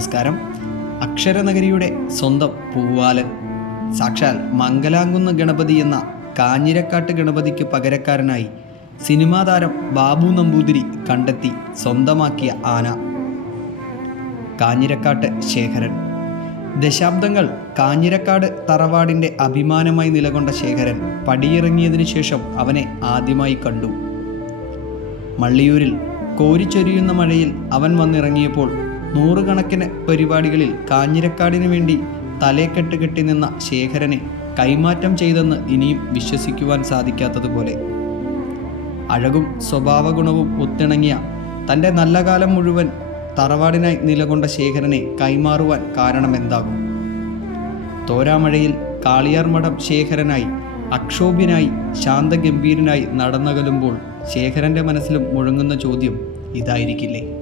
നമസ്കാരം. അക്ഷരനഗരിയുടെ സ്വന്തം പൂവാലൻ. സാക്ഷാൽ മംഗലാങ്കുന്ന ഗണപതി എന്ന കാഞ്ഞിരക്കാട്ട് ഗണപതിക്ക് പകരക്കാരനായി സിനിമാ താരം ബാബു നമ്പൂതിരി കണ്ടെത്തി സ്വന്തമാക്കിയ ആന. കാഞ്ഞിരക്കാട്ട് ശേഖരൻ. ദശാബ്ദങ്ങൾ കാഞ്ഞിരക്കാട് തറവാടിന്റെ അഭിമാനമായി നിലകൊണ്ട ശേഖരൻ പടിയിറങ്ങിയതിനു ശേഷം അവനെ ആദ്യമായി കണ്ടു. മള്ളിയൂരിൽ കോരിച്ചൊരിയുന്ന മഴയിൽ അവൻ വന്നിറങ്ങിയപ്പോൾ നൂറുകണക്കിന് പരിപാടികളിൽ കാഞ്ഞിരക്കാടിനു വേണ്ടി തലേക്കെട്ട് കെട്ടി നിന്ന ശേഖരനെ കൈമാറ്റം ചെയ്തെന്ന് ഇനിയും വിശ്വസിക്കുവാൻ സാധിക്കാത്തതുപോലെ. അഴകും സ്വഭാവഗുണവും ഒത്തിണങ്ങിയ തന്റെ നല്ല കാലം മുഴുവൻ തറവാടിനായി നിലകൊണ്ട ശേഖരനെ കൈമാറുവാൻ കാരണമെന്താകും? തോരാമഴയിൽ കാളിയാർ മഠം ശേഖരനായി അക്ഷോഭ്യനായി ശാന്തഗംഭീരനായി നടന്നകലുമ്പോൾ ശേഖരന്റെ മനസ്സിലും മുഴങ്ങുന്ന ചോദ്യം ഇതായിരിക്കില്ലേ?